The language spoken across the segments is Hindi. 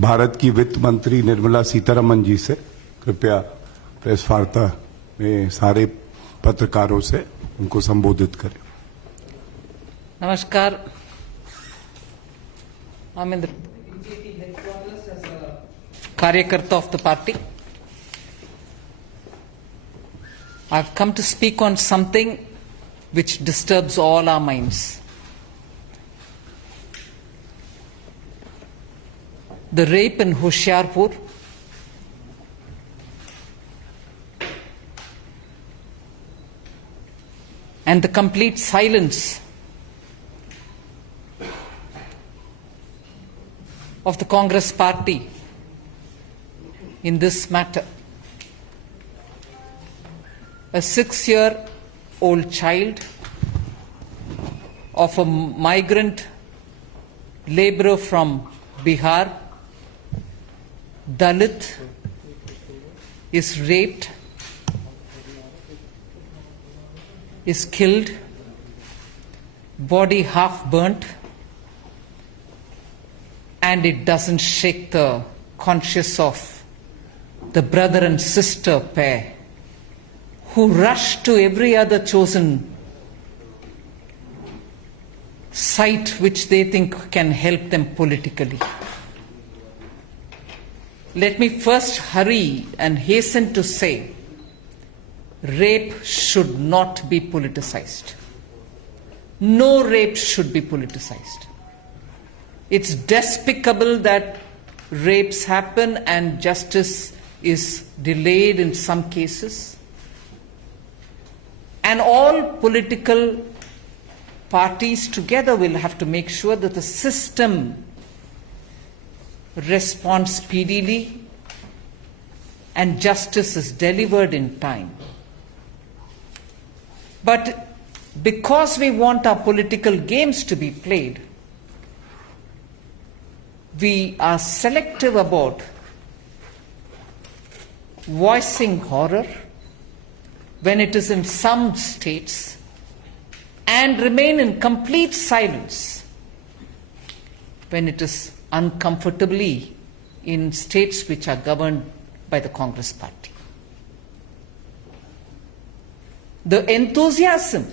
भारत की वित्त मंत्री निर्मला सीतारमण जी से कृपया प्रेस वार्ता में सारे पत्रकारों से उनको संबोधित करें। नमस्कार। I'm in the Karyakarta of the party. I've come to speak on something which disturbs all our minds. The rape in Hoshiarpur, and the complete silence of the Congress party in this matter. A 6-year-old child of a migrant laborer from Bihar, Dalit, is raped, is killed, body half burnt, and it doesn't shake the conscience of the brother and sister pair who rush to every other chosen site which they think can help them politically. Let me first hurry and hasten to say, rape should not be politicized. No rape should be politicized. It's despicable that rapes happen and justice is delayed in some cases. And all political parties together will have to make sure that the system responds speedily and justice is delivered in time. But because we want our political games to be played, we are selective about voicing horror when it is in some states and remain in complete silence when it is uncomfortably in states which are governed by the Congress party. The enthusiasm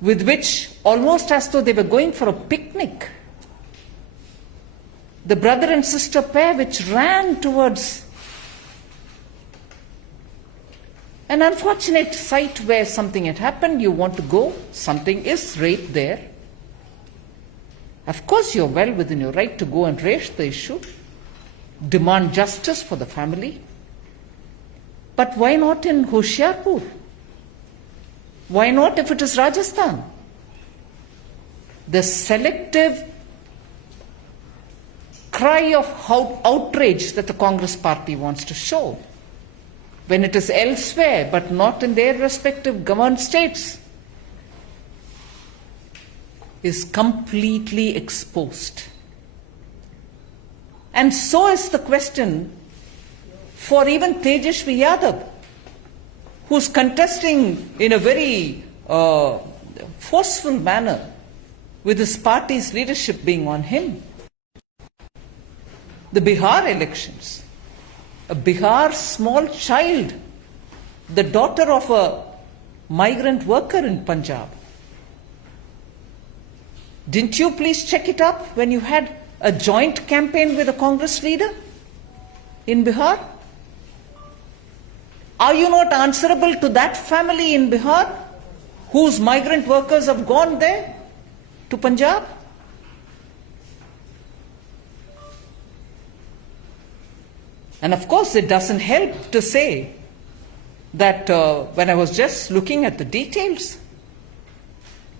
with which, almost as though they were going for a picnic, the brother and sister pair which ran towards an unfortunate site where something had happened, you want to go, something is rape there. Of course, you're well within your right to go and raise the issue, demand justice for the family. But why not in Hoshiarpur? Why not if it is Rajasthan? The selective cry of outrage that the Congress party wants to show when it is elsewhere but not in their respective governed states is completely exposed. And so is the question for even Tejashwi Yadav, who's contesting in a very forceful manner with his party's leadership being on him. The Bihar elections, a Bihar small child, the daughter of a migrant worker in Punjab. Didn't you please check it up when you had a joint campaign with a Congress leader in Bihar? Are you not answerable to that family in Bihar whose migrant workers have gone there to Punjab? And of course, it doesn't help to say that when I was just looking at the details,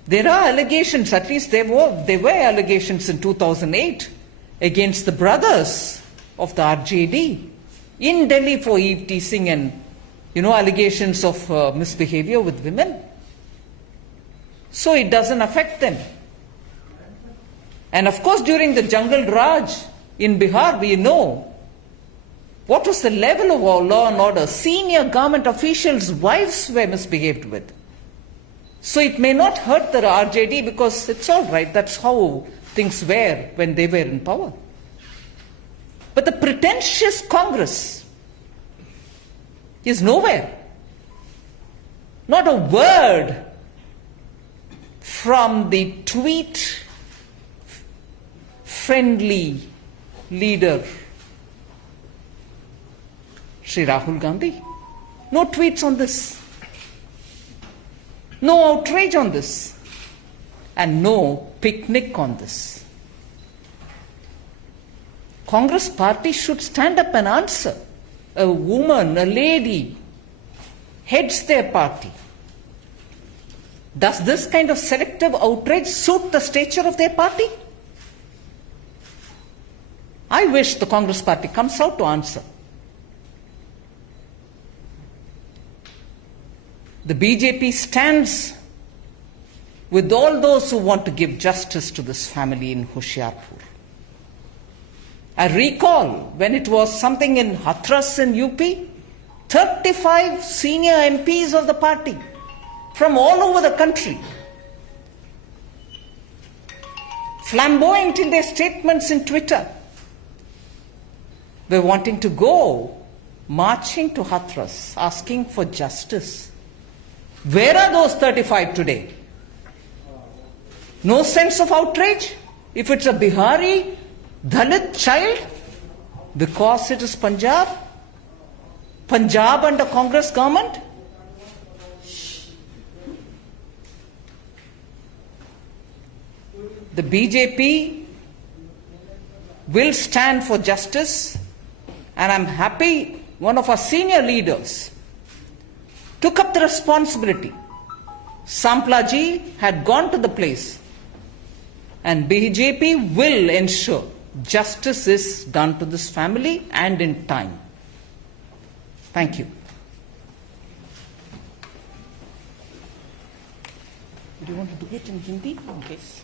there are allegations, at least there were allegations in 2008 against the brothers of the RJD in Delhi for eve teasing and, allegations of misbehavior with women. So it doesn't affect them. And of course, during the Jungle Raj in Bihar, we know what was the level of our law and order. Senior government officials' wives were misbehaved with. So it may not hurt the RJD because it's all right. That's how things were when they were in power. But the pretentious Congress is nowhere. Not a word from the tweet friendly leader, Shri Rahul Gandhi. No tweets on this. No outrage on this. And no picnic on this. Congress party should stand up and answer. A woman, a lady, heads their party. Does this kind of selective outrage suit the stature of their party? I wish the Congress party comes out to answer. The BJP stands with all those who want to give justice to this family in Hoshiarpur. I recall when it was something in Hathras in UP, 35 senior MPs of the party from all over the country, flamboyant in their statements in Twitter, were wanting to go marching to Hathras, asking for justice. Where are those 35 today? No sense of outrage? If it's a Bihari, Dalit child, because it is Punjab under Congress government? The BJP will stand for justice, and I'm happy one of our senior leaders took up the responsibility. Samplaji had gone to the place, and BJP will ensure justice is done to this family and in time. Thank you. Do you want to do it in Hindi in case?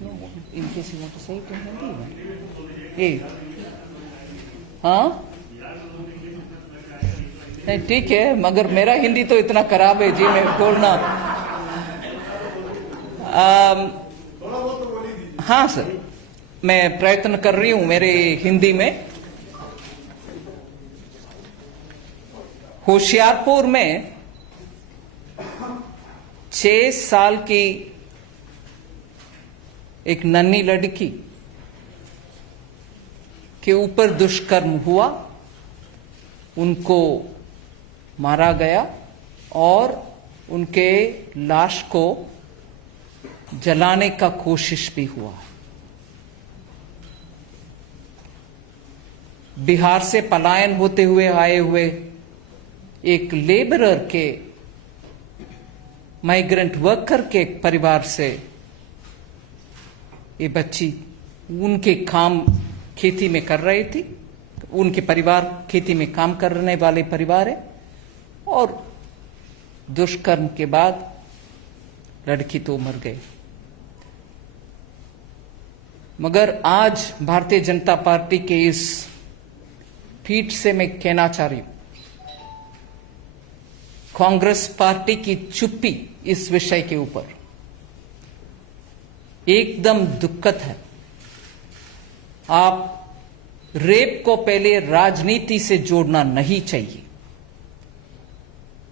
No, in case you want to say it in Hindi. Hey. हाँ? नहीं ठीक है, मगर मेरा हिंदी तो इतना खराब है जी, मैं बोलना हाँ सर, मैं प्रयत्न कर रही हूं मेरे हिंदी में। होशियारपुर में 6 साल की एक नन्ही लड़की के ऊपर दुष्कर्म हुआ, उनको मारा गया और उनके लाश को जलाने का कोशिश भी हुआ। बिहार से पलायन होते हुए आए हुए एक लेबरर के, माइग्रेंट वर्कर के परिवार से ये बच्ची, उनके काम खेती में कर रही थी, उनके परिवार खेती में काम करने वाले परिवार है, और दुष्कर्म के बाद लड़की तो मर गई। मगर आज भारतीय जनता पार्टी के इस ट्वीट से मैं कहना चाह रही हूं, कांग्रेस पार्टी की चुप्पी इस विषय के ऊपर एकदम दुखद है। आप रेप को पहले राजनीति से जोड़ना नहीं चाहिए।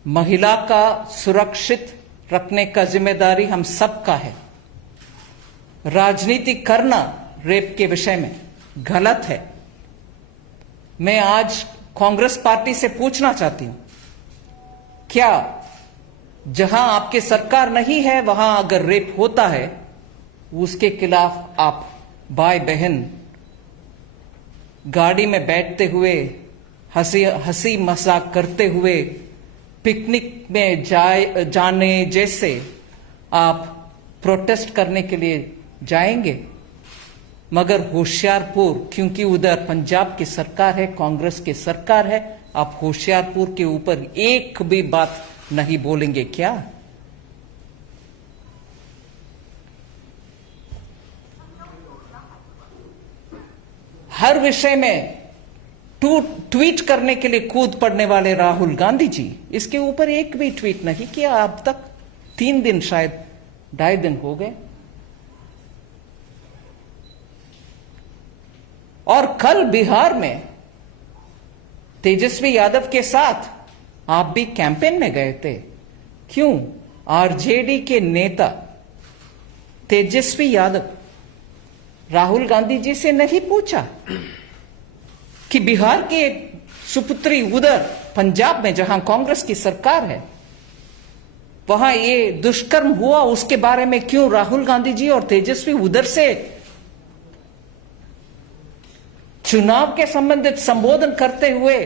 महिला का सुरक्षित रखने का जिम्मेदारी हम सबका है। राजनीति करना रेप के विषय में गलत है। मैं आज कांग्रेस पार्टी से पूछना चाहती हूं, क्या जहां आपकी सरकार नहीं है वहां अगर रेप होता है, उसके खिलाफ आप भाई बहन गाड़ी में बैठते हुए हंसी मजाक करते हुए पिकनिक में जाने जैसे आप प्रोटेस्ट करने के लिए जाएंगे? मगर होशियारपुर, क्योंकि उधर पंजाब की सरकार है, कांग्रेस की सरकार है, आप होशियारपुर के ऊपर एक भी बात नहीं बोलेंगे क्या? हर विषय में ट्वीट करने के लिए कूद पड़ने वाले राहुल गांधी जी, इसके ऊपर एक भी ट्वीट नहीं किया अब तक। 3 दिन, शायद 2.5 दिन हो गए। और कल बिहार में तेजस्वी यादव के साथ आप भी कैंपेन में गए थे। क्यों आरजेडी के नेता तेजस्वी यादव राहुल गांधी जी से नहीं पूछा कि बिहार के सुपुत्री उधर पंजाब में जहां कांग्रेस की सरकार है वहां ये दुष्कर्म हुआ, उसके बारे में क्यों राहुल गांधी जी और तेजस्वी उधर से चुनाव के संबंधित संबोधन करते हुए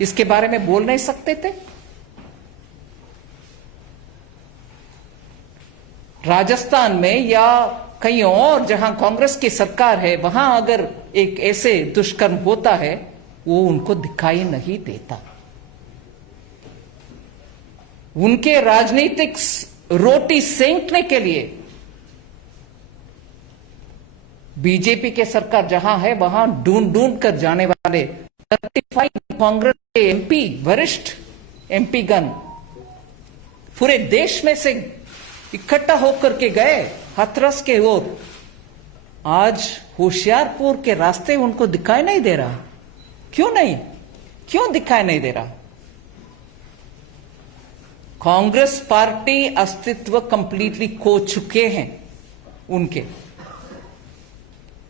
इसके बारे में बोल नहीं सकते थे? राजस्थान में या कहीं और जहां कांग्रेस की सरकार है वहां अगर एक ऐसे दुष्कर्म होता है वो उनको दिखाई नहीं देता। उनके राजनीतिक रोटी सेंकने के लिए बीजेपी के सरकार जहां है वहां ढूंढ ढूंढ कर जाने वाले 35 कांग्रेस के एमपी, वरिष्ठ एमपी गण पूरे देश में से इकट्ठा होकर के गए हाथरस के ओर। आज होशियारपुर के रास्ते उनको दिखाई नहीं दे रहा। क्यों नहीं? क्यों दिखाई नहीं दे रहा? कांग्रेस पार्टी अस्तित्व कंप्लीटली खो चुके हैं उनके।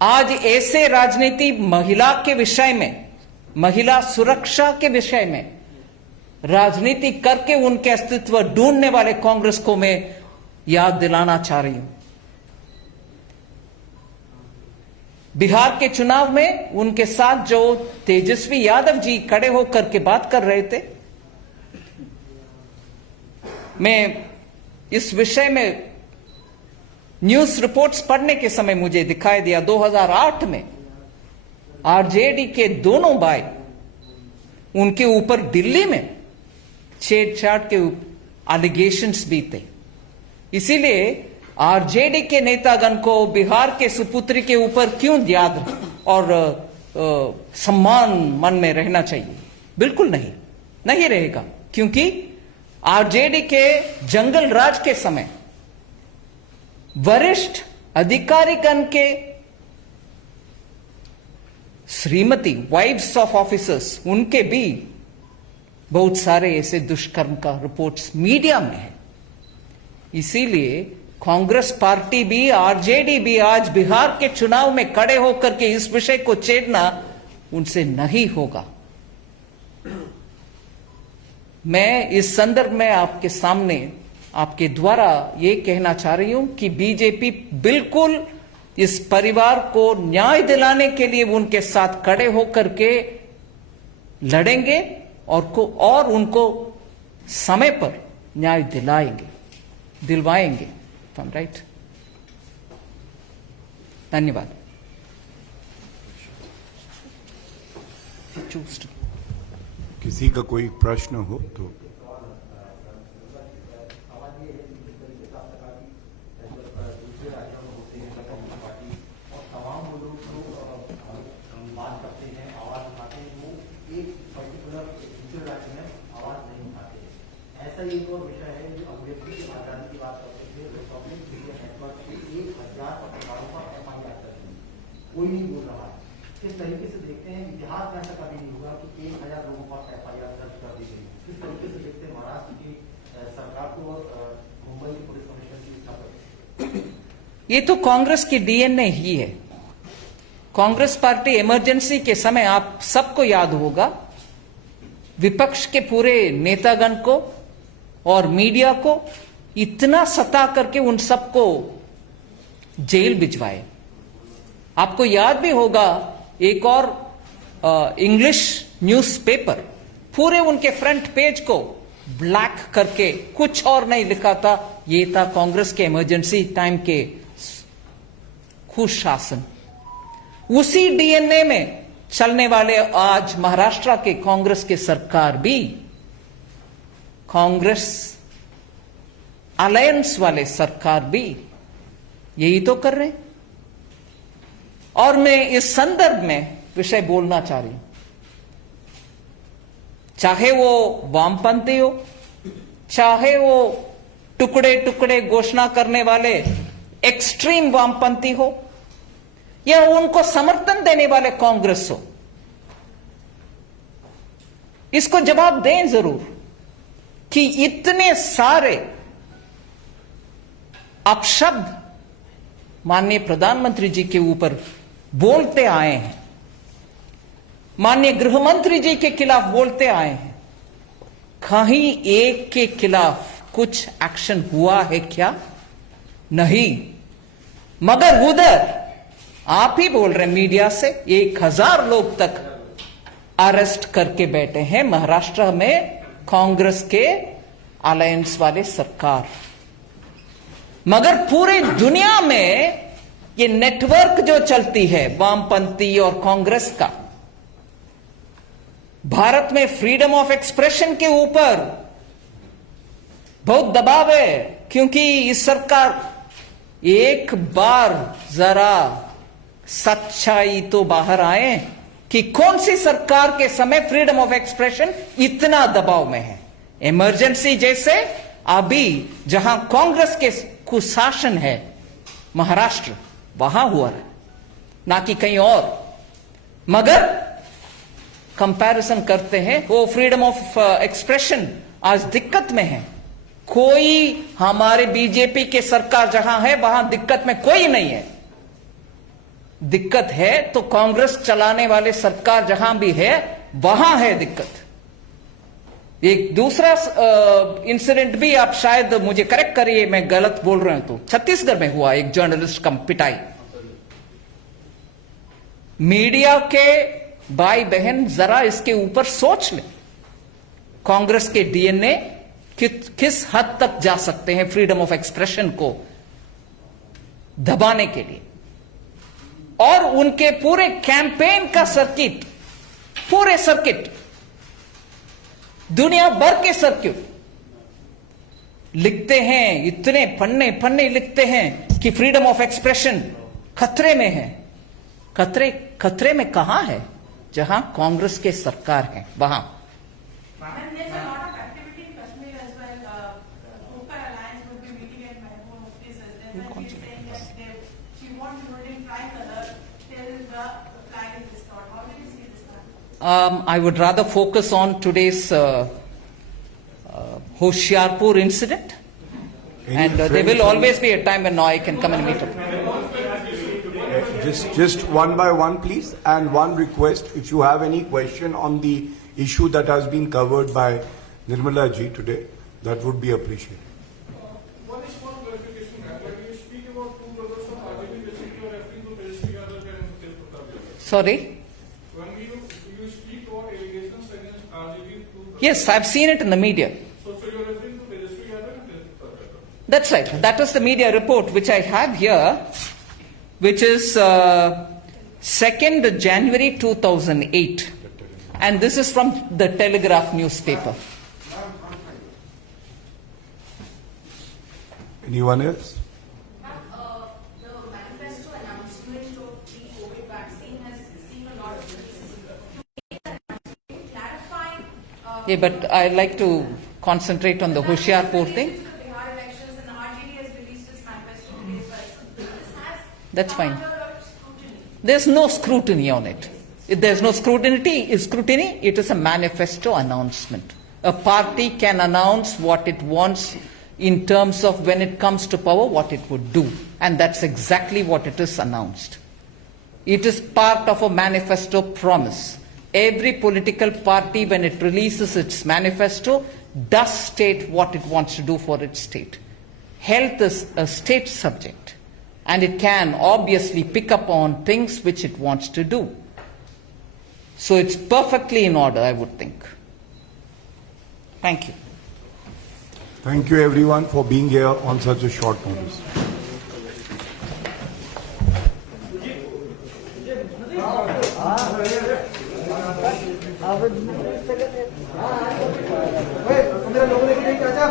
आज ऐसे राजनीति महिला के विषय में, महिला सुरक्षा के विषय में राजनीति करके उनके अस्तित्व ढूंढने वाले कांग्रेस को मैं याद दिलाना चाह रही हूं। बिहार के चुनाव में उनके साथ जो तेजस्वी यादव जी खड़े होकर के बात कर रहे थे, मैं इस विषय में न्यूज रिपोर्ट्स पढ़ने के समय मुझे दिखाई दिया 2008 में आरजेडी के दोनों भाई उनके ऊपर दिल्ली में छेड़छाड़ के एलिगेशंस भी थे। इसीलिए आरजेडी के नेतागण को बिहार के सुपुत्री के ऊपर क्यों याद और सम्मान मन में रहना चाहिए? बिल्कुल नहीं, नहीं रहेगा। क्योंकि आरजेडी के जंगल राज के समय वरिष्ठ अधिकारीगण के श्रीमती, वाइफ्स ऑफ ऑफिसर्स, उनके भी बहुत सारे ऐसे दुष्कर्म का रिपोर्ट्स मीडिया में है। इसीलिए कांग्रेस पार्टी भी, आरजेडी भी आज बिहार के चुनाव में खड़े होकर के इस विषय को छेड़ना उनसे नहीं होगा। मैं इस संदर्भ में आपके सामने, आपके द्वारा ये कहना चाह रही हूं कि बीजेपी बिल्कुल इस परिवार को न्याय दिलाने के लिए उनके साथ खड़े होकर के लड़ेंगे और उनको समय पर न्याय दिलवाएंगे। राइट? धन्यवाद। किसी का कोई प्रश्न हो तो ऐसा एक और विषय है जो अभिव्यक्ति की आजादी की बात करते थे। रिपब्लिक मीडिया नेटवर्क के 1000 पत्रकारों पर एफआईआर कर दी, कोई नहीं बोल रहा है। किस तरीके से देखते हैं? इतिहास में ऐसा कभी नहीं हुआ कि 1000 लोगों पर एफआईआर दर्ज कर दी गई। किस तरीके से देखते हैं महाराष्ट्र की सरकार को और मुंबई की पुलिस कमिश्नर की स्थापना? ये तो कांग्रेस की डीएनए ही है। कांग्रेस पार्टी इमरजेंसी के समय, आप सबको याद होगा, विपक्ष के पूरे नेतागण को और मीडिया को इतना सता करके उन सबको जेल भिजवाए। आपको याद भी होगा एक और इंग्लिश न्यूज़पेपर पूरे उनके फ्रंट पेज को ब्लैक करके कुछ और नहीं लिखा था, ये था कांग्रेस के इमरजेंसी टाइम के खुश शासन। उसी डीएनए में चलने वाले आज महाराष्ट्र के कांग्रेस के सरकार भी, कांग्रेस अलायंस वाले सरकार भी यही तो कर रहे हैं। और मैं इस संदर्भ में विषय बोलना चाह रही हूं, चाहे वो वामपंथी हो, चाहे वो टुकड़े टुकड़े घोषणा करने वाले एक्सट्रीम वामपंथी हो, या उनको समर्थन देने वाले कांग्रेस हो, इसको जवाब दें जरूर कि इतने सारे अपशब्द माननीय प्रधानमंत्री जी के ऊपर बोलते आए हैं, माननीय गृह मंत्री जी के खिलाफ बोलते आए हैं, कहीं एक के खिलाफ कुछ एक्शन हुआ है क्या? नहीं। मगर उधर आप ही बोल रहे हैं मीडिया से 1000 लोग तक अरेस्ट करके बैठे हैं महाराष्ट्र में कांग्रेस के अलायंस वाले सरकार। मगर पूरी दुनिया में ये नेटवर्क जो चलती है वामपंथी और कांग्रेस का, भारत में फ्रीडम ऑफ एक्सप्रेशन के ऊपर बहुत दबाव है, क्योंकि इस सरकार एक बार जरा सच्चाई तो बाहर आए कि कौन सी सरकार के समय फ्रीडम ऑफ एक्सप्रेशन इतना दबाव में है। इमरजेंसी जैसे अभी जहां कांग्रेस के कुशासन है महाराष्ट्र, वहां हुआ है, ना कि कहीं और। मगर कंपैरिजन करते हैं, वो फ्रीडम ऑफ एक्सप्रेशन आज दिक्कत में है। कोई हमारे बीजेपी के सरकार जहां है वहां दिक्कत में कोई नहीं है। दिक्कत है तो कांग्रेस चलाने वाले सरकार जहां भी है वहां है दिक्कत। एक दूसरा इंसिडेंट भी आप शायद मुझे करेक्ट करिए, मैं गलत बोल रहा हूं तो, छत्तीसगढ़ में हुआ एक जर्नलिस्ट का पिटाई। मीडिया के भाई बहन जरा इसके ऊपर सोच ले, कांग्रेस के डीएनए किस हद तक जा सकते हैं फ्रीडम ऑफ एक्सप्रेशन को दबाने के लिए। और उनके पूरे कैंपेन का सर्किट, पूरे सर्किट, दुनिया भर के सर्किट लिखते हैं, इतने पन्ने पन्ने लिखते हैं कि फ्रीडम ऑफ एक्सप्रेशन खतरे में है। खतरे में कहां है? जहां कांग्रेस के सरकार है वहां। I would rather focus on today's Hoshiarpur incident, and there will always be a time when I can come and meet up. Just one by one, please, and one request: if you have any question on the issue that has been covered by Nirmala ji today, that would be appreciated. One is for clarification. When you speak about two brothers of RJP, basically you are referring to Tejasvi Yadav and Til Pratap. Sorry? When you speak about allegations against RJP, Yes, I've seen it in the media. so you are referring to Tejasvi Yadav and Til Pratap. That's right. That is the media report which I have here, which is 2nd January 2008. And this is from the Telegraph newspaper. Anyone else? The manifesto announcement of the COVID vaccine has seen a lot of criticism. Clarify. Yeah, but I like to concentrate on the Hoshiarpur thing. The Bihar elections and the RJD has released its manifesto today as well. This has That's fine. come under scrutiny. There's no scrutiny on it. If there's no scrutiny, it is a manifesto announcement. A party can announce what it wants in terms of when it comes to power, what it would do. And that's exactly what it is announced. It is part of a manifesto promise. Every political party, when it releases its manifesto, does state what it wants to do for its state. Health is a state subject, and it can obviously pick up on things which it wants to do. So it's perfectly in order, I would think. Thank you. Thank you everyone for being here on such a short notice. पंद्रह लोगों ने चाचा